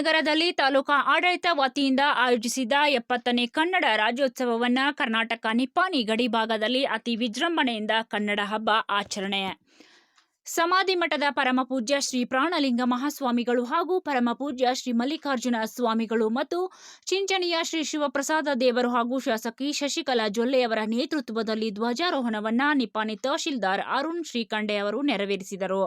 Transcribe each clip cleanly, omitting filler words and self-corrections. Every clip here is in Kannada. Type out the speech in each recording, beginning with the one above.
ನಗರದಲ್ಲಿ ತಾಲೂಕಾ ಆಡಳಿತ ವತಿಯಿಂದ ಆಯೋಜಿಸಿದ 70ನೇ ಕನ್ನಡ ರಾಜ್ಯೋತ್ಸವವನ್ನು ಕರ್ನಾಟಕ ನಿಪ್ಪಾಣಿ ಗಡಿ ಭಾಗದಲ್ಲಿ ಅತಿ ವಿಜೃಂಭಣೆಯಿಂದ ಕನ್ನಡ ಹಬ್ಬ ಆಚರಣೆ. ಸಮಾಧಿ ಮಠದ ಪರಮಪೂಜ್ಯ ಶ್ರೀ ಪ್ರಾಣಲಿಂಗ ಮಹಾಸ್ವಾಮಿಗಳು ಹಾಗೂ ಪರಮಪೂಜ್ಯ ಶ್ರೀ ಮಲ್ಲಿಕಾರ್ಜುನ ಸ್ವಾಮಿಗಳು ಮತ್ತು ಚಿಂಚಣಿಯ ಶ್ರೀ ಶಿವಪ್ರಸಾದ ದೇವರು ಹಾಗೂ ಶಾಸಕಿ ಶಶಿಕಲಾ ಜೊಲ್ಲೆಯವರ ನೇತೃತ್ವದಲ್ಲಿ ಧ್ವಜಾರೋಹಣವನ್ನು ನಿಪ್ಪಾಣಿ ತಹಶೀಲ್ದಾರ್ ಅರುಣ್ ಶ್ರೀಕಂಡೆ ಅವರು ನೆರವೇರಿಸಿದರು.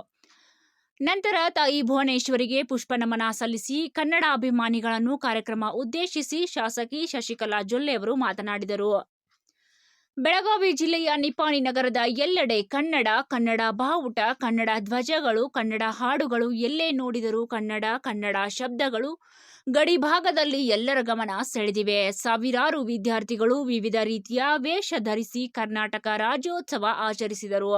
ನಂತರ ತಾಯಿ ಭುವನೇಶ್ವರಿಗೆ ಪುಷ್ಪ ನಮನ ಸಲ್ಲಿಸಿ ಕನ್ನಡ ಅಭಿಮಾನಿಗಳನ್ನು ಕಾರ್ಯಕ್ರಮ ಉದ್ದೇಶಿಸಿ ಶಾಸಕಿ ಶಶಿಕಲಾ ಜೊಲ್ಲೆ ಅವರು ಮಾತನಾಡಿದರು. ಬೆಳಗಾವಿ ಜಿಲ್ಲೆಯ ನಿಪ್ಪಾಣಿ ನಗರದ ಎಲ್ಲೆಡೆ ಕನ್ನಡ ಬಾವುಟ, ಕನ್ನಡ ಧ್ವಜಗಳು, ಕನ್ನಡ ಹಾಡುಗಳು, ಎಲ್ಲೇ ನೋಡಿದರೂ ಕನ್ನಡ ಶಬ್ದಗಳು ಗಡಿ ಭಾಗದಲ್ಲಿ ಎಲ್ಲರ ಗಮನ ಸೆಳೆದಿವೆ. ಸಾವಿರಾರು ವಿದ್ಯಾರ್ಥಿಗಳು ವಿವಿಧ ರೀತಿಯ ವೇಷ ಧರಿಸಿ ಕರ್ನಾಟಕ ರಾಜ್ಯೋತ್ಸವ ಆಚರಿಸಿದರು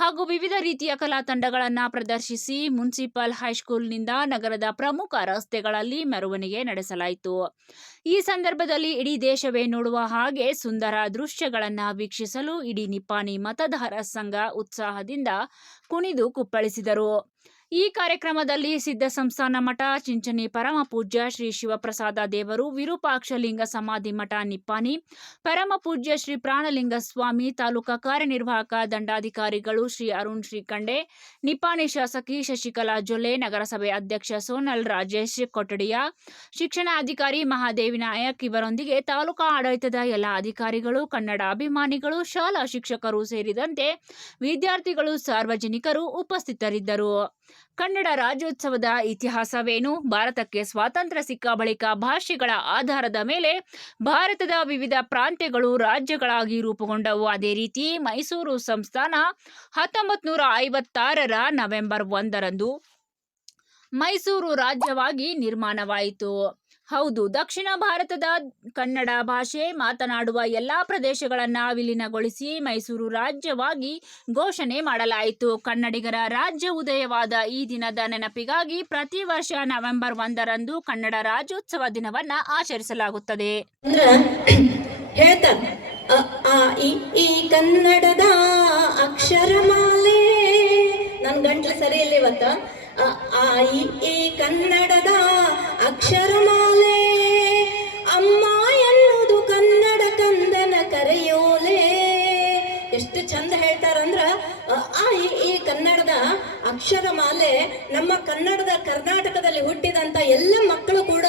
ಹಾಗೂ ವಿವಿಧ ರೀತಿಯ ಕಲಾ ತಂಡಗಳನ್ನು ಪ್ರದರ್ಶಿಸಿ ಮುನ್ಸಿಪಲ್ ಹೈಸ್ಕೂಲ್ನಿಂದ ನಗರದ ಪ್ರಮುಖ ರಸ್ತೆಗಳಲ್ಲಿ ಮೆರವಣಿಗೆ ನಡೆಸಲಾಯಿತು. ಈ ಸಂದರ್ಭದಲ್ಲಿ ಇಡೀ ದೇಶವೇ ನೋಡುವ ಹಾಗೆ ಸುಂದರ ದೃಶ್ಯಗಳನ್ನು ವೀಕ್ಷಿಸಲು ಇಡೀ ನಿಪ್ಪಾಣಿ ಮತದಾರ ಸಂಘ ಉತ್ಸಾಹದಿಂದ ಕುಣಿದು ಕುಪ್ಪಳಿಸಿದರು. ಈ ಕಾರ್ಯಕ್ರಮದಲ್ಲಿ ಸಿದ್ಧ ಸಂಸ್ಥಾನ ಮಠ, ಚಿಂಚಣಿ ಪರಮಪೂಜ್ಯ ಶ್ರೀ ಶಿವಪ್ರಸಾದ ದೇವರು, ವಿರೂಪಾಕ್ಷಲಿಂಗ ಸಮಾಧಿ ಮಠ ನಿಪ್ಪಾಣಿ, ಪರಮಪೂಜ್ಯ ಶ್ರೀ ಪ್ರಾಣಲಿಂಗ ಸ್ವಾಮಿ, ತಾಲೂಕಾ ಕಾರ್ಯನಿರ್ವಾಹಕ ದಂಡಾಧಿಕಾರಿಗಳು ಶ್ರೀ ಅರುಣ್ ಶ್ರೀಕಂಡೆ, ನಿಪ್ಪಾಣಿ ಶಾಸಕಿ ಶಶಿಕಲಾ ಜೊಲ್ಲೆ, ನಗರಸಭೆ ಅಧ್ಯಕ್ಷ ಸೋನಲ್ ರಾಜೇಶ್ ಕೊಠಡಿಯ, ಶಿಕ್ಷಣಾಧಿಕಾರಿ ಮಹಾದೇವಿ ನಾಯಕ್ ಇವರೊಂದಿಗೆ ತಾಲೂಕಾ ಆಡಳಿತದ ಎಲ್ಲ ಅಧಿಕಾರಿಗಳು, ಕನ್ನಡ ಅಭಿಮಾನಿಗಳು, ಶಾಲಾ ಶಿಕ್ಷಕರು ಸೇರಿದಂತೆ ವಿದ್ಯಾರ್ಥಿಗಳು, ಸಾರ್ವಜನಿಕರು ಉಪಸ್ಥಿತರಿದ್ದರು. ಕನ್ನಡ ರಾಜ್ಯೋತ್ಸವದ ಇತಿಹಾಸವೇನು? ಭಾರತಕ್ಕೆ ಸ್ವಾತಂತ್ರ್ಯ ಸಿಕ್ಕ ಬಳಿಕ ಭಾಷೆಗಳ ಆಧಾರದ ಮೇಲೆ ಭಾರತದ ವಿವಿಧ ಪ್ರಾಂತ್ಯಗಳು ರಾಜ್ಯಗಳಾಗಿ ರೂಪುಗೊಂಡವು. ಅದೇ ರೀತಿ ಮೈಸೂರು ಸಂಸ್ಥಾನ 1956ರ ನವೆಂಬರ್ 1ರಂದು ಮೈಸೂರು ರಾಜ್ಯವಾಗಿ ನಿರ್ಮಾಣವಾಯಿತು. ಹೌದು, ದಕ್ಷಿಣ ಭಾರತದ ಕನ್ನಡ ಭಾಷೆ ಮಾತನಾಡುವ ಎಲ್ಲಾ ಪ್ರದೇಶಗಳನ್ನು ವಿಲೀನಗೊಳಿಸಿ ಮೈಸೂರು ರಾಜ್ಯವಾಗಿ ಘೋಷಣೆ ಮಾಡಲಾಯಿತು. ಕನ್ನಡಿಗರ ರಾಜ್ಯ ಉದಯವಾದ ಈ ದಿನದ ನೆನಪಿಗಾಗಿ ಪ್ರತಿ ವರ್ಷ ನವೆಂಬರ್ 1ರಂದು ಕನ್ನಡ ರಾಜ್ಯೋತ್ಸವ ದಿನವನ್ನು ಆಚರಿಸಲಾಗುತ್ತದೆ. ಈ ಕನ್ನಡದ ಅಕ್ಷರಮಾಲೆ, ನನ್ನ ಗಂಟ್ಲು ಸರಿ ಇಲ್ಲ ಇವತ್ತ. ಈ ಕನ್ನಡದ ಅಕ್ಷರಮಾಲೆ, ಅಮ್ಮ ಎನ್ನುವುದು ಕನ್ನಡ ಕಂದನ ಕರೆಯೋಲೆ. ಎಷ್ಟು ಚಂದ ಹೇಳ್ತಾರಂದ್ರ ಈ ಕನ್ನಡದ ಅಕ್ಷರಮಾಲೆ ನಮ್ಮ ಕನ್ನಡದ ಕರ್ನಾಟಕದಲ್ಲಿ ಹುಟ್ಟಿದಂತ ಎಲ್ಲ ಮಕ್ಕಳು ಕೂಡ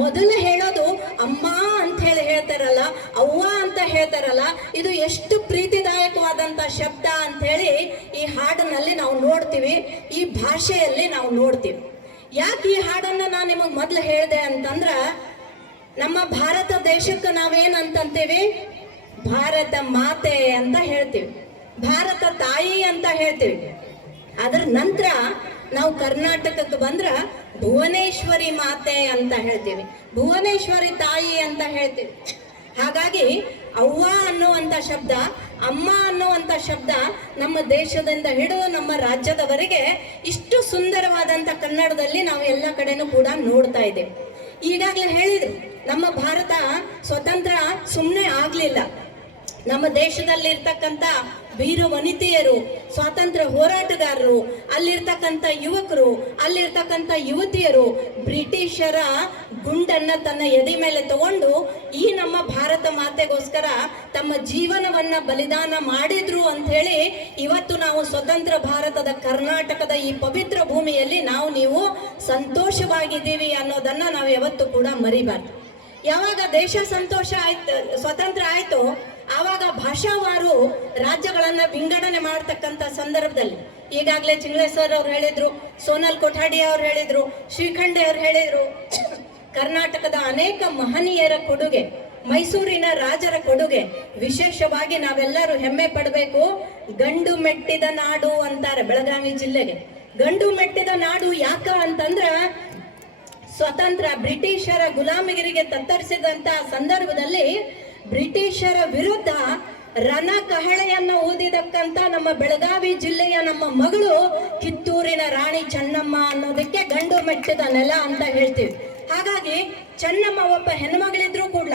ಮೊದಲು ಹೇಳೋದು ಅಮ್ಮ ಅಂತ ಹೇಳ್ತಾರಲ್ಲ, ಅವ್ವ ಅಂತ ಹೇಳ್ತಾರಲ್ಲ. ಇದು ಎಷ್ಟು ಪ್ರೀತಿದಾಯಕವಾದಂತ ಶಬ್ದ ಅಂತ ಹೇಳಿ ಈ ಹಾಡಿನಲ್ಲಿ ನಾವು ನೋಡ್ತೀವಿ, ಈ ಭಾಷೆಯಲ್ಲಿ ನಾವು ನೋಡ್ತೀವಿ. ಯಾಕೆ ಈ ಹಾಡನ್ನ ನಾನು ನಿಮಗೆ ಮೊದಲು ಹೇಳಿದೆ ಅಂತಂದ್ರ, ನಮ್ಮ ಭಾರತ ದೇಶಕ್ಕೆ ನಾವೇನಂತೀವಿ? ಭಾರತ ಮಾತೆ ಅಂತ ಹೇಳ್ತೀವಿ, ಭಾರತ ತಾಯಿ ಅಂತ ಹೇಳ್ತೀವಿ. ಅದರ ನಂತರ ನಾವು ಕರ್ನಾಟಕಕ್ಕೆ ಬಂದ್ರ ಭುವನೇಶ್ವರಿ ಮಾತೆ ಅಂತ ಹೇಳ್ತೀವಿ, ಭುವನೇಶ್ವರಿ ತಾಯಿ ಅಂತ ಹೇಳ್ತೀವಿ. ಹಾಗಾಗಿ ಅವ್ವ ಅನ್ನುವಂಥ ಶಬ್ದ, ಅಮ್ಮ ಅನ್ನುವಂಥ ಶಬ್ದ ನಮ್ಮ ದೇಶದಿಂದ ಹಿಡಿದು ನಮ್ಮ ರಾಜ್ಯದವರೆಗೆ ಇಷ್ಟು ಸುಂದರವಾದಂಥ ಕನ್ನಡದಲ್ಲಿ ನಾವು ಎಲ್ಲ ಕಡೆನೂ ಕೂಡ ನೋಡ್ತಾ ಇದ್ದೇವೆ. ಈಗಾಗಲೇ ಹೇಳಿದ್ರು, ನಮ್ಮ ಭಾರತ ಸ್ವತಂತ್ರ ಸುಮ್ಮನೆ ಆಗಲಿಲ್ಲ. ನಮ್ಮ ದೇಶದಲ್ಲಿರ್ತಕ್ಕಂಥ ವೀರ ವನಿತೆಯರು, ಸ್ವಾತಂತ್ರ್ಯ ಹೋರಾಟಗಾರರು, ಅಲ್ಲಿರ್ತಕ್ಕಂಥ ಯುವಕರು, ಅಲ್ಲಿರ್ತಕ್ಕಂಥ ಯುವತಿಯರು ಬ್ರಿಟಿಷರ ಗುಂಡನ್ನ ತನ್ನ ಎದೆ ಮೇಲೆ ತಗೊಂಡು ಈ ನಮ್ಮ ಭಾರತ ಮಾತೆಗೋಸ್ಕರ ತಮ್ಮ ಜೀವನವನ್ನ ಬಲಿದಾನ ಮಾಡಿದ್ರು ಅಂತ ಹೇಳಿ ಇವತ್ತು ನಾವು ಸ್ವತಂತ್ರ ಭಾರತದ ಕರ್ನಾಟಕದ ಈ ಪವಿತ್ರ ಭೂಮಿಯಲ್ಲಿ ನೀವು ಸಂತೋಷವಾಗಿದ್ದೀವಿ ಅನ್ನೋದನ್ನ ನಾವು ಯಾವತ್ತೂ ಕೂಡ ಮರಿಬಾರ್ದು. ಯಾವಾಗ ದೇಶ ಸಂತೋಷ ಆಯ್ತು, ಸ್ವತಂತ್ರ ಆಯ್ತು, ಆವಾಗ ಭಾಷಾವಾರು ರಾಜ್ಯಗಳನ್ನ ವಿಂಗಡಣೆ ಮಾಡತಕ್ಕಂತ ಸಂದರ್ಭದಲ್ಲಿ ಈಗಾಗಲೇ ಚಿಂಗ್ಳೇಶ್ವರ್ ಅವ್ರು ಹೇಳಿದ್ರು, ಸೋನಲ್ ಕೊಠಾಡಿ ಅವ್ರು ಹೇಳಿದ್ರು, ಶ್ರೀಖಂಡೆ ಅವ್ರು ಹೇಳಿದ್ರು, ಕರ್ನಾಟಕದ ಅನೇಕ ಮಹನೀಯರ ಕೊಡುಗೆ, ಮೈಸೂರಿನ ರಾಜರ ಕೊಡುಗೆ ವಿಶೇಷವಾಗಿ ನಾವೆಲ್ಲರೂ ಹೆಮ್ಮೆ ಪಡಬೇಕು. ಗಂಡು ಮೆಟ್ಟಿದ ನಾಡು ಅಂತಾರೆ ಬೆಳಗಾವಿ ಜಿಲ್ಲೆಗೆ. ಗಂಡು ಮೆಟ್ಟಿದ ನಾಡು ಯಾಕ ಅಂತಂದ್ರ, ಸ್ವತಂತ್ರ ಬ್ರಿಟಿಷರ ಗುಲಾಮಗಿರಿಗೆ ತತ್ತರಿಸಿದಂತ ಸಂದರ್ಭದಲ್ಲಿ ಬ್ರಿಟಿಷರ ವಿರುದ್ಧ ರಣ ಕಹಳೆಯನ್ನ ಓದಿದಕ್ಕಂತ ನಮ್ಮ ಬೆಳಗಾವಿ ಜಿಲ್ಲೆಯ ನಮ್ಮ ಮಗಳು ಕಿತ್ತೂರಿನ ರಾಣಿ ಚೆನ್ನಮ್ಮ ಅನ್ನೋದಕ್ಕೆ ಗಂಡು ಮೆಟ್ಟಿದ ನೆಲ ಅಂತ ಹೇಳ್ತೀವಿ. ಹಾಗಾಗಿ ಚೆನ್ನಮ್ಮ ಒಬ್ಬ ಹೆಣ್ಮಗಳಿದ್ರು ಕೂಡ,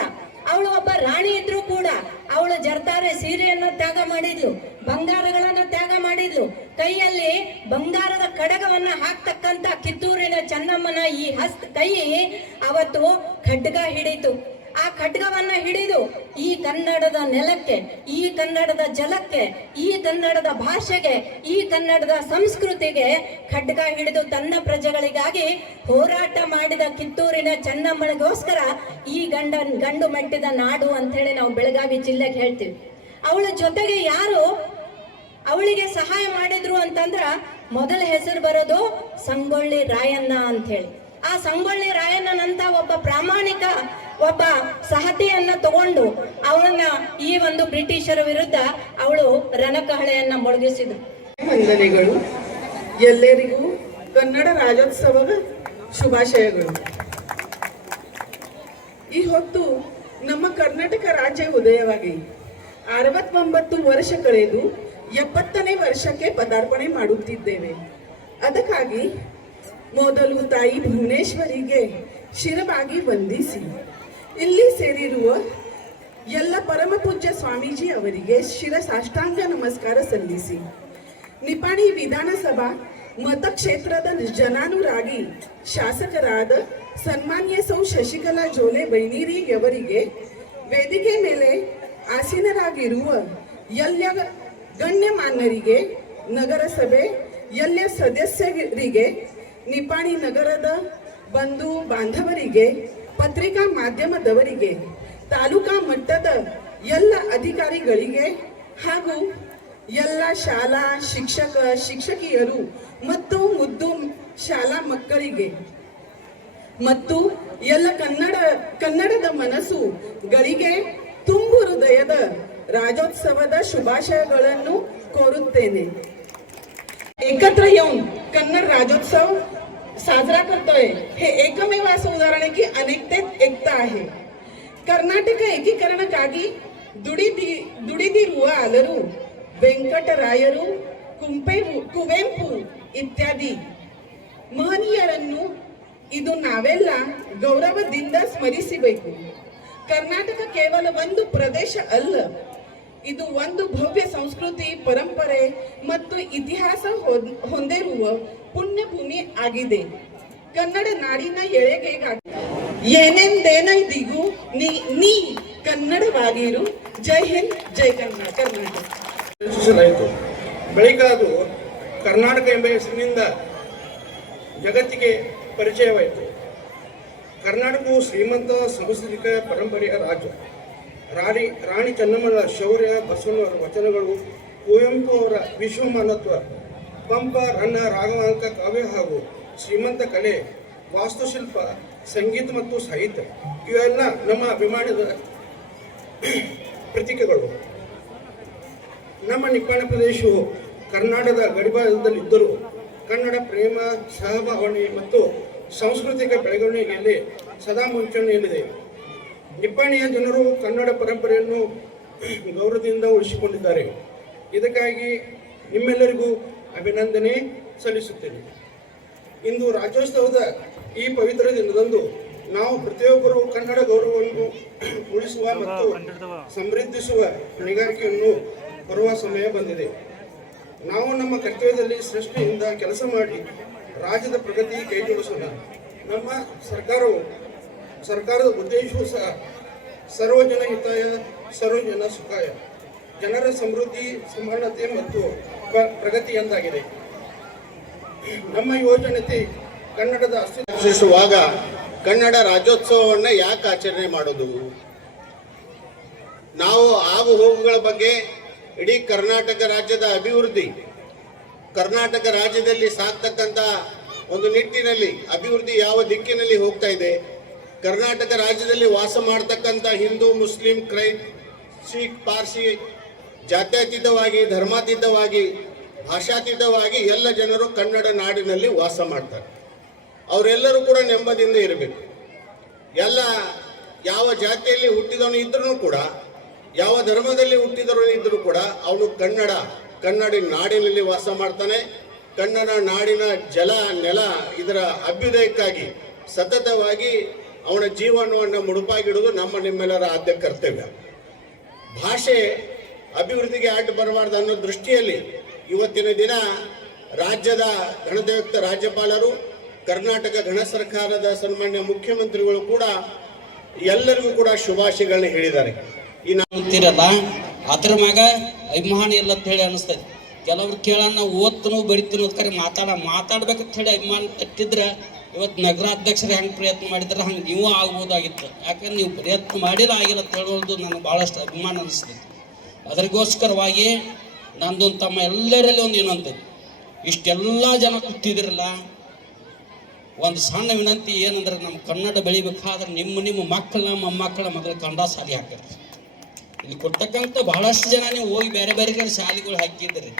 ಅವಳು ಒಬ್ಬ ರಾಣಿ ಇದ್ರು ಕೂಡ, ಅವಳು ಜರ್ತಾರೆ ಸೀರೆಯನ್ನು ತ್ಯಾಗ ಮಾಡಿದ್ಲು, ಬಂಗಾರಗಳನ್ನ ತ್ಯಾಗ ಮಾಡಿ ಮಾಡಿದ್ಲು. ಕೈಯಲ್ಲಿ ಬಂಗಾರದ ಕಡಗವನ್ನ ಹಾಕ್ತಕ್ಕಂತ ಕಿತ್ತೂರಿನ ಚೆನ್ನಮ್ಮನ ಈ ಕೈ ಅವತ್ತು ಖಡ್ಗ ಹಿಡಿತು. ಆ ಖಡ್ಗವನ್ನ ಹಿಡಿದು ಈ ಕನ್ನಡದ ನೆಲಕ್ಕೆ, ಈ ಕನ್ನಡದ ಜಲಕ್ಕೆ, ಈ ಕನ್ನಡದ ಭಾಷೆಗೆ, ಈ ಕನ್ನಡದ ಸಂಸ್ಕೃತಿಗೆ ಖಡ್ಗ ಹಿಡಿದು ತನ್ನ ಪ್ರಜೆಗಳಿಗಾಗಿ ಹೋರಾಟ ಮಾಡಿದ ಕಿತ್ತೂರಿನ ಚೆನ್ನಮ್ಮನಿಗೋಸ್ಕರ ಈ ಗಂಡು ಮೆಟ್ಟಿದ ನಾಡು ಅಂತ ಹೇಳಿ ನಾವು ಬೆಳಗಾವಿ ಜಿಲ್ಲೆಗೆ ಹೇಳ್ತೀವಿ. ಅವಳ ಜೊತೆಗೆ ಯಾರು ಅವಳಿಗೆ ಸಹಾಯ ಮಾಡಿದ್ರು ಅಂತಂದ್ರ ಮೊದಲ ಹೆಸರು ಬರೋದು ಸಂಗೊಳ್ಳಿ ರಾಯಣ್ಣ ಅಂತ ಹೇಳಿ. ಆ ಸಂಗೊಳ್ಳಿ ರಾಯಣ್ಣನಂತ ಒಬ್ಬ ಪ್ರಾಮಾಣಿಕ ಒಬ್ಬ ಸಹತೆಯನ್ನ ತಗೊಂಡು ಅವಳನ್ನ ಈ ಒಂದು ಬ್ರಿಟಿಷರ ವಿರುದ್ಧ ಅವಳು ರಣಕಹಳೆಯನ್ನ ಮೊಳಗಿಸಿದ್ರು. ವಂದನೆಗಳು. ಎಲ್ಲರಿಗೂ ಕನ್ನಡ ರಾಜ್ಯೋತ್ಸವದ ಶುಭಾಶಯಗಳು. ಈ ಹೊತ್ತು ನಮ್ಮ ಕರ್ನಾಟಕ ರಾಜ್ಯ ಉದಯವಾಗಿ 69 ವರ್ಷ ಕಳೆದು 70ನೇ ವರ್ಷಕ್ಕೆ ಪದಾರ್ಪಣೆ ಮಾಡುತ್ತಿದ್ದೇವೆ. ಅದಕ್ಕಾಗಿ ಮೊದಲು ತಾಯಿ ಭುವನೇಶ್ವರಿಗೆ ಶಿರವಾಗಿ ವಂದಿಸಿ, ಇಲ್ಲಿ ಸೇರಿರುವ ಎಲ್ಲ ಪರಮ ಪೂಜ್ಯ ಸ್ವಾಮೀಜಿ ಅವರಿಗೆ ಸಾಷ್ಟಾಂಗ ನಮಸ್ಕಾರ ಸಲ್ಲಿಸಿ, ನಿಪಾಣಿ ವಿಧಾನಸಭಾ ಮತಕ್ಷೇತ್ರದ ಜನಾನುರಾಗಿ ಶಾಸಕರಾದ ಸನ್ಮಾನ್ಯ ಸೌ ಶಶಿಕಲಾ ಜೋಲೆ ಬೈನೀರಿಯವರಿಗೆ, ವೇದಿಕೆ ಮೇಲೆ ಆಸೀನರಾಗಿರುವ ಎಲ್ಲ ಗಣ್ಯಮಾನ್ಯರಿಗೆ, ನಗರಸಭೆ ಎಲ್ಲ ಸದಸ್ಯರಿಗೆ, ನಿಪಾಣಿ ನಗರದ ಬಂಧು ಬಾಂಧವರಿಗೆ, ಪತ್ರಿಕಾ ಮಾಧ್ಯಮದವರಿಗೆ, ತಾಲೂಕಾ ಮಟ್ಟದ ಎಲ್ಲ ಅಧಿಕಾರಿಗಳಿಗೆ ಹಾಗೂ ಎಲ್ಲ ಶಾಲಾ ಶಿಕ್ಷಕ ಶಿಕ್ಷಕಿಯರು ಮತ್ತು ಮುದ್ದು ಶಾಲಾ ಮಕ್ಕಳಿಗೆ ಮತ್ತು ಎಲ್ಲ ಕನ್ನಡದ ಮನಸ್ಸುಗಳಿಗೆ ತುಂಬು ಹೃದಯದ ರಾಜ್ಯೋತ್ಸವದ ಶುಭಾಶಯಗಳನ್ನು कोरुतेने. एकत्र येऊन कन्नड राज्योत्सव साजरा करतोय हे एकमेव असं उदाहरण आहे की अनेकतेत एकता आहे. कर्नाटक एकीकरणಕ್ಕಾಗಿ ದುಡಿದಿರುವ ಅಲರು, ವೆಂಕಟರಾಯರು, ಕುವೆಂಪು ಇತ್ಯಾದಿ ಮಹನೀಯರನ್ನು ಇದು ನಾವೆಲ್ಲ ಗೌರವದಿಂದ ಸ್ಮರಿಸಬೇಕು. ಕರ್ನಾಟಕ ಕೇವಲ ಒಂದು ಪ್ರದೇಶ ಅಲ್ಲ, ಇದು ಒಂದು ಭವ್ಯ ಸಂಸ್ಕೃತಿ, ಪರಂಪರೆ ಮತ್ತು ಇತಿಹಾಸ ಹೊಂದಿರುವ ಪುಣ್ಯಭೂಮಿ ಆಗಿದೆ. ಕನ್ನಡ ನಾಡಿನ ಏಳಿಗೆಗಾಗಿ ಏನೆಂದೇನೈದಿಗೂ ನೀ ಕನ್ನಡವಾಗಿರು. ಜೈ ಹಿಂದ್, ಜೈ ಕರ್ನಾಟಕ. ಬಳಿಕ ಅದು ಕರ್ನಾಟಕ ಎಂಬ ಹೆಸರಿನಿಂದ ಜಗತ್ತಿಗೆ ಪರಿಚಯವಾಯಿತು. ಕರ್ನಾಟಕವು ಶ್ರೀಮಂತ ಸಾಂಸ್ಕೃತಿಕ ಪರಂಪರೆಯ ರಾಜ್ಯ. ರಾಣಿ ಚೆನ್ನಮ್ಮನ ಶೌರ್ಯ, ಬಸವಣ್ಣವರ ವಚನಗಳು, ಕುವೆಂಪು ಅವರ ವಿಶ್ವಮಾನತ್ವ, ಪಂಪ, ರನ್ನ, ರಾಘವಾಂಕ ಕಾವ್ಯ ಹಾಗೂ ಶ್ರೀಮಂತ ಕಲೆ, ವಾಸ್ತುಶಿಲ್ಪ, ಸಂಗೀತ ಮತ್ತು ಸಾಹಿತ್ಯ ಇವೆಲ್ಲ ನಮ್ಮ ಅಭಿಮಾನದ ಪ್ರತೀಕಗಳು. ನಮ್ಮ ನಿಪ್ಪಾಣಿ ಪ್ರದೇಶವು ಕರ್ನಾಟಕದ ಗಡಿಭಾಗದಲ್ಲಿದ್ದರೂ ಕನ್ನಡ ಪ್ರೇಮ, ಸಹಭಾವನೆ ಮತ್ತು ಸಾಂಸ್ಕೃತಿಕ ಬೆಳವಣಿಗೆಯಲ್ಲಿ ಸದಾ ಮುಂಚೂಣಿಯಲ್ಲಿದೆ. ನಿಪ್ಪಾಣಿಯ ಜನರು ಕನ್ನಡ ಪರಂಪರೆಯನ್ನು ಗೌರವದಿಂದ ಉಳಿಸಿಕೊಂಡಿದ್ದಾರೆ. ಇದಕ್ಕಾಗಿ ನಿಮ್ಮೆಲ್ಲರಿಗೂ ಅಭಿನಂದನೆ ಸಲ್ಲಿಸುತ್ತೇನೆ. ಇಂದು ರಾಜ್ಯೋತ್ಸವದ ಈ ಪವಿತ್ರ ದಿನದಂದು ನಾವು ಪ್ರತಿಯೊಬ್ಬರು ಕನ್ನಡ ಗೌರವವನ್ನು ಉಳಿಸುವ ಮತ್ತು ಸಮೃದ್ಧಿಸುವ ಹೊಣೆಗಾರಿಕೆಯನ್ನು ಬರುವ ಸಮಯ ಬಂದಿದೆ. ನಾವು ನಮ್ಮ ಕರ್ತವ್ಯದಲ್ಲಿ ಶ್ರೇಷ್ಠತೆಯಿಂದ ಕೆಲಸ ಮಾಡಿ ರಾಜ್ಯದ ಪ್ರಗತಿ ಕೈಜೋಡಿಸೋಣ. ನಮ್ಮ ಸರ್ಕಾರದ ಉದ್ದೇಶವೂ ಸಹ ಸರ್ವಜನ ಹಿತಾಯ, ಸರ್ವಜನ ಸುಖಾಯ, ಜನರ ಸಮೃದ್ಧಿ, ಸಮಾನತೆ ಮತ್ತು ಪ್ರಗತಿ ಎಂದಾಗಿದೆ. ನಮ್ಮ ಯೋಜನೆ ಕನ್ನಡದ ಅಸ್ತಿತ್ವಿಸುವಾಗ ಕನ್ನಡ ರಾಜ್ಯೋತ್ಸವವನ್ನು ಯಾಕೆ ಆಚರಣೆ ಮಾಡೋದು? ನಾವು ಆಗು ಹೋಗುಗಳ ಬಗ್ಗೆ, ಇಡೀ ಕರ್ನಾಟಕ ರಾಜ್ಯದ ಅಭಿವೃದ್ಧಿ, ಕರ್ನಾಟಕ ರಾಜ್ಯದಲ್ಲಿ ಸಾಕ್ತಕ್ಕಂಥ ಒಂದು ನಿಟ್ಟಿನಲ್ಲಿ ಅಭಿವೃದ್ಧಿ ಯಾವ ದಿಕ್ಕಿನಲ್ಲಿ ಹೋಗ್ತಾ ಇದೆ, ಕರ್ನಾಟಕ ರಾಜ್ಯದಲ್ಲಿ ವಾಸ ಮಾಡ್ತಕ್ಕಂಥ ಹಿಂದೂ, ಮುಸ್ಲಿಂ, ಕ್ರೈಸ್ತ, ಸಿಖ್, ಪಾರ್ಸಿ, ಜಾತ್ಯತೀತವಾಗಿ, ಧರ್ಮಾತೀತವಾಗಿ, ಭಾಷಾತೀತವಾಗಿ ಎಲ್ಲ ಜನರು ಕನ್ನಡ ನಾಡಿನಲ್ಲಿ ವಾಸ ಮಾಡ್ತಾರೆ. ಅವರೆಲ್ಲರೂ ಕೂಡ ನೆಮ್ಮದಿಯಿಂದ ಇರಬೇಕು. ಎಲ್ಲ ಯಾವ ಜಾತಿಯಲ್ಲಿ ಹುಟ್ಟಿದವನು ಇದ್ರೂ ಕೂಡ, ಯಾವ ಧರ್ಮದಲ್ಲಿ ಹುಟ್ಟಿದವನು ಇದ್ರೂ ಕೂಡ ಅವನು ಕನ್ನಡ ನಾಡಿನಲ್ಲಿ ವಾಸ ಮಾಡ್ತಾನೆ. ಕನ್ನಡ ನಾಡಿನ ಜಲ, ನೆಲ ಇದರ ಅಭ್ಯುದಯಕ್ಕಾಗಿ ಸತತವಾಗಿ ಅವನ ಜೀವನವನ್ನು ಮುಡುಪಾಗಿಡುವುದು ನಮ್ಮ ನಿಮ್ಮೆಲ್ಲರ ಆದ್ಯ ಕರ್ತವ್ಯ. ಭಾಷೆ ಅಭಿವೃದ್ಧಿಗೆ ಅಡ್ಡ ಬರಬಾರ್ದು ಅನ್ನೋ ದೃಷ್ಟಿಯಲ್ಲಿ ಇವತ್ತಿನ ದಿನ ರಾಜ್ಯದ ಗಣತಾಯುಕ್ತ ರಾಜ್ಯಪಾಲರು, ಕರ್ನಾಟಕ ಗಣ ಸರ್ಕಾರದ ಸನ್ಮಾನ್ಯ ಮುಖ್ಯಮಂತ್ರಿಗಳು ಕೂಡ ಎಲ್ಲರಿಗೂ ಕೂಡ ಶುಭಾಶಯಗಳನ್ನ ಹೇಳಿದ್ದಾರೆ. ಈ ಅಂತೀರಲ್ಲ ಅದ್ರ ಮ್ಯಾಗ ಅಭಿಮಾನ ಇಲ್ಲ ಅಂತ ಹೇಳಿ ಅನಿಸ್ತದೆ. ಕೆಲವ್ರು ಕೇಳೋಣ ನಾವು ಓದ್ತನೋ ಬರಿತೀನೋ ಅದಕ್ಕೆ ಮಾತಾಡ್ಬೇಕಂತ ಹೇಳಿ ಅಭಿಮಾನ ತಟ್ಟಿದ್ರೆ ಇವತ್ತು ನಗರಾಧ್ಯಕ್ಷರು ಹೆಂಗೆ ಪ್ರಯತ್ನ ಮಾಡಿದ್ರೆ ಹಂಗೆ ನೀವು ಆಗ್ಬೋದಾಗಿತ್ತು. ಯಾಕಂದ್ರೆ ನೀವು ಪ್ರಯತ್ನ ಮಾಡಿಲ್ಲ ಆಗಿಲ್ಲ ಅಂತ ಹೇಳೋದು ನನಗೆ ಭಾಳಷ್ಟು ಅಭಿಮಾನ ಅನಿಸ್ತದೆ. ಅದರಿಗೋಸ್ಕರವಾಗಿ ನಂದೊಂದು ತಮ್ಮ ಎಲ್ಲರಲ್ಲಿ ಒಂದು ಇನ್ನೊಂದು ಇಷ್ಟೆಲ್ಲ ಜನ ಕೂತಿದ್ರಲ್ಲ, ಒಂದು ಸಣ್ಣ ವಿನಂತಿ ಏನಂದ್ರೆ ನಮ್ಮ ಕನ್ನಡ ಬೆಳಿಬೇಕಾದ್ರೆ ನಿಮ್ಮ ಮಕ್ಕಳನ್ನ ಮೊಮ್ಮಕ್ಕಳ ಮೊದಲು ಕನ್ನಡ ಶಾಲೆ ಹಾಕಿರಿ. ಇಲ್ಲಿ ಕೊಡ್ತಕ್ಕಂಥ ಬಹಳಷ್ಟು ಜನ ನೀವು ಹೋಗಿ ಬೇರೆ ಬೇರೆ ಕಡೆ ಶಾಲೆಗಳು ಹಾಕಿದ್ರಿ.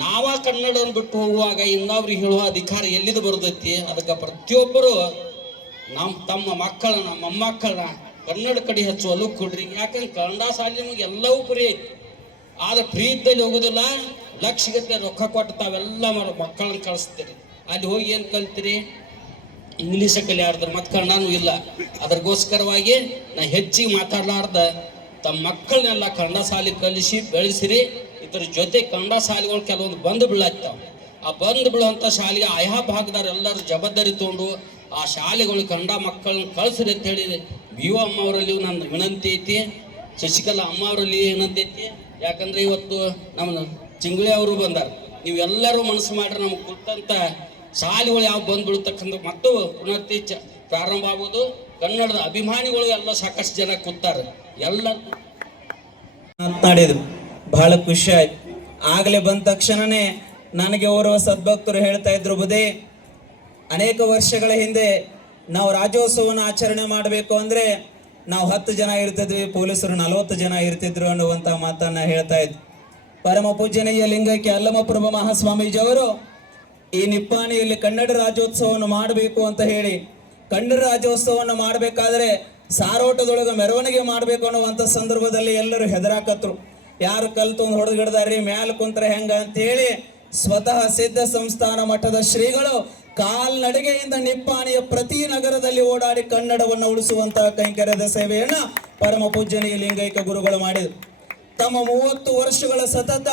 ನಾವ ಕನ್ನಡವನ್ನು ಬಿಟ್ಟು ಹೋಗುವಾಗ ಇನ್ನೊಬ್ರಿಗೆ ಹೇಳುವ ಅಧಿಕಾರ ಎಲ್ಲಿದು ಬರ್ತೈತಿ. ಅದಕ್ಕೆ ಪ್ರತಿಯೊಬ್ಬರು ತಮ್ಮ ಮಕ್ಕಳನ್ನ ಮೊಮ್ಮಕ್ಕಳನ್ನ ಕನ್ನಡ ಕಡೆ ಹೆಚ್ಚು ಒಲವು ಕೊಡ್ರಿ. ಯಾಕಂದ್ರೆ ಕನ್ನಡ ಶಾಲೆ ನಿಮಗೆ ಎಲ್ಲವೂ ಫ್ರೀ ಐತಿ. ಆದ್ರೆ ಫ್ರೀ ಇದ್ದಲ್ಲಿ ಹೋಗೋದಿಲ್ಲ, ಲಕ್ಷಗಟ್ಟಲೆ ರೊಕ್ಕ ಕೊಟ್ಟು ತಾವೆಲ್ಲ ಮಕ್ಕಳನ್ನ ಕಳಿಸ್ತೀರಿ. ಅಲ್ಲಿ ಹೋಗಿ ಏನು ಕಲ್ತೀರಿ? ಇಂಗ್ಲೀಷ ಕಲಿಯಾರ್ದ್ರೆ ಮತ್ತೆ ಕನ್ನಡನೂ ಇಲ್ಲ. ಅದ್ರಗೋಸ್ಕರವಾಗಿ ನಾ ಹೆಚ್ಚಿಗೆ ಮಾತಾಡ್ಲಾರ್ದ ತಮ್ಮ ಮಕ್ಕಳನ್ನೆಲ್ಲ ಕನ್ನಡ ಶಾಲೆ ಕಲಿಸಿ ಬೆಳೆಸಿರಿ. ಇದ್ರ ಜೊತೆ ಕನ್ನಡ ಶಾಲೆಗಳು ಕೆಲವೊಂದು ಬಂದು ಬೀಳಾಗ್ತಾವ. ಆ ಬಂದು ಬೀಳುವಂಥ ಶಾಲೆಗೆ ಆಯಾ ಭಾಗದಾರ ಎಲ್ಲರೂ ಜವಾಬ್ದಾರಿ ತೊಗೊಂಡು ಆ ಶಾಲೆಗಳು ಕನ್ನಡ ಮಕ್ಕಳನ್ನ ಕಳಿಸ್ರಿ ಅಂತ ಹೇಳಿ BO ಅಮ್ಮ ಅವರಲ್ಲಿ ನನ್ನ ವಿನಂತಿ ಐತಿ, ಶಶಿಕಲಾ ಅಮ್ಮ ಅವರಲ್ಲಿ ವಿನಂತಿ ಐತಿ. ಯಾಕಂದ್ರೆ ಇವತ್ತು ನಮ್ಮ ಚಿಂಗಳಿ ಅವರು ಬಂದಾರ. ನೀವೆಲ್ಲರೂ ಮನಸ್ಸು ಮಾಡ್ರೆ ನಮ್ಗೆ ಕುರಿತಂತ ಶಾಲೆಗಳು ಯಾವ ಬಂದು ಬೀಳ್ತಕ್ಕಂಥ ಮತ್ತು ಉನ್ನತಿ ಪ್ರಾರಂಭ ಆಗೋದು. ಕನ್ನಡದ ಅಭಿಮಾನಿಗಳು ಎಲ್ಲ ಸಾಕಷ್ಟು ಜನ ಕೂತಾರೆ. ಎಲ್ಲ ಮಾತನಾಡಿದ್ರು, ಬಹಳ ಖುಷಿ ಆಯ್ತು. ಆಗಲೇ ಬಂದ ತಕ್ಷಣನೇ ನನಗೆ ಓರ್ವ ಸದ್ಭಕ್ತರು ಹೇಳ್ತಾ ಇದ್ರು, ಬುದೇ ಅನೇಕ ವರ್ಷಗಳ ಹಿಂದೆ ನಾವು ರಾಜ್ಯೋತ್ಸವನ ಆಚರಣೆ ಮಾಡಬೇಕು ಅಂದರೆ ನಾವು 10 ಜನ ಇರ್ತಿದ್ವಿ, ಪೊಲೀಸರು 40 ಜನ ಇರ್ತಿದ್ರು ಅನ್ನುವಂಥ ಮಾತನ್ನ ಹೇಳ್ತಾ ಇದ್ರು. ಪರಮ ಪೂಜನೀಯ ಲಿಂಗೈಕ್ಯ ಅಲ್ಲಮಪ್ರಭು ಮಹಾಸ್ವಾಮೀಜಿಯವರು ಈ ನಿಪ್ಪಾಣಿಯಲ್ಲಿ ಕನ್ನಡ ರಾಜ್ಯೋತ್ಸವವನ್ನು ಮಾಡಬೇಕು ಅಂತ ಹೇಳಿ, ಕನ್ನಡ ರಾಜ್ಯೋತ್ಸವವನ್ನು ಮಾಡಬೇಕಾದ್ರೆ ಸಾರೋಟದೊಳಗೆ ಮೆರವಣಿಗೆ ಮಾಡಬೇಕು ಅನ್ನುವಂಥ ಸಂದರ್ಭದಲ್ಲಿ ಎಲ್ಲರೂ ಹೆದರಾಕತ್ರು. ಯಾರು ಕಲ್ತೊಂದು ಹೊಡೆದ್ಗಿಡ್ದಾರ್ರಿ, ಮ್ಯಾಲ ಕುಂತ್ರೆ ಹೆಂಗ ಅಂತ ಹೇಳಿ ಸ್ವತಃ ಸಿದ್ಧ ಸಂಸ್ಥಾನ ಮಠದ ಶ್ರೀಗಳು ಕಾಲ್ನಡಿಗೆಯಿಂದ ನಿಪ್ಪಾಣಿಯ ಪ್ರತಿ ನಗರದಲ್ಲಿ ಓಡಾಡಿ ಕನ್ನಡವನ್ನು ಉಳಿಸುವಂತಹ ಕೈಂಕರ್ಯದ ಸೇವೆಯನ್ನ ಪರಮ ಪೂಜ್ಯನೀಯ ಲಿಂಗೈಕ್ಯ ಗುರುಗಳು ಮಾಡಿದರು. ತಮ್ಮ 30 ವರ್ಷಗಳ ಸತತ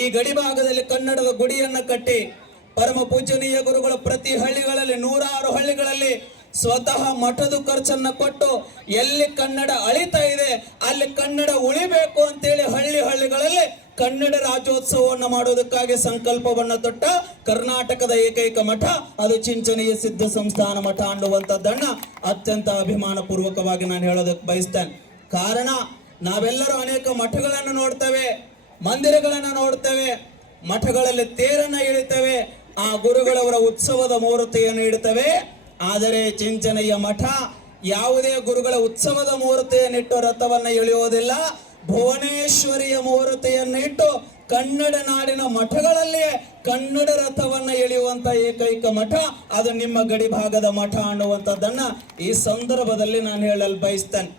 ಈ ಗಡಿಭಾಗದಲ್ಲಿ ಕನ್ನಡದ ಗುಡಿಯನ್ನ ಕಟ್ಟಿ ಪರಮ ಪೂಜ್ಯನೀಯ ಗುರುಗಳು ಪ್ರತಿ ಹಳ್ಳಿಗಳಲ್ಲಿ 106 ಹಳ್ಳಿಗಳಲ್ಲಿ ಸ್ವತಃ ಮಠದ ಖರ್ಚನ್ನ ಕೊಟ್ಟು ಎಲ್ಲಿ ಕನ್ನಡ ಅಳಿತಾ ಇದೆ ಅಲ್ಲಿ ಕನ್ನಡ ಉಳಿಬೇಕು ಅಂತೇಳಿ ಹಳ್ಳಿಗಳಲ್ಲಿ ಕನ್ನಡ ರಾಜ್ಯೋತ್ಸವವನ್ನು ಮಾಡೋದಕ್ಕಾಗಿ ಸಂಕಲ್ಪವನ್ನು ತೊಟ್ಟ ಕರ್ನಾಟಕದ ಏಕೈಕ ಮಠ ಅದು ಚಿಂಚನೀಯ ಸಿದ್ಧ ಸಂಸ್ಥಾನ ಮಠ ಅನ್ನುವಂಥದ್ದನ್ನ ಅತ್ಯಂತ ಅಭಿಮಾನ ಪೂರ್ವಕವಾಗಿ ನಾನು ಹೇಳೋದಕ್ಕೆ ಬಯಸ್ತೇನೆ. ಕಾರಣ ನಾವೆಲ್ಲರೂ ಅನೇಕ ಮಠಗಳನ್ನು ನೋಡ್ತೇವೆ, ಮಂದಿರಗಳನ್ನು ನೋಡ್ತೇವೆ, ಮಠಗಳಲ್ಲಿ ತೇರನ್ನ ಇಳಿತೇವೆ, ಆ ಗುರುಗಳವರ ಉತ್ಸವದ ಮೂರ್ತಿಯನ್ನು ಇಡ್ತೇವೆ. ಆದರೆ ಚಿಂಚನೀಯ ಮಠ ಯಾವುದೇ ಗುರುಗಳ ಉತ್ಸವದ ಮೂರ್ತಿಯನ್ನಿಟ್ಟು ರಥವನ್ನ ಎಳೆಯುವುದಿಲ್ಲ. ಭುವನೇಶ್ವರಿಯ ಮೂರ್ತಿಯನ್ನು ಇಟ್ಟು ಕನ್ನಡ ನಾಡಿನ ಮಠಗಳಲ್ಲಿಯೇ ಕನ್ನಡ ರಥವನ್ನ ಎಳೆಯುವಂತ ಏಕೈಕ ಮಠ ಅದು ನಿಮ್ಮ ಗಡಿ ಭಾಗದ ಮಠ ಅನ್ನುವಂಥದ್ದನ್ನ ಈ ಸಂದರ್ಭದಲ್ಲಿ ನಾನು ಹೇಳಲು ಬಯಸ್ತೇನೆ.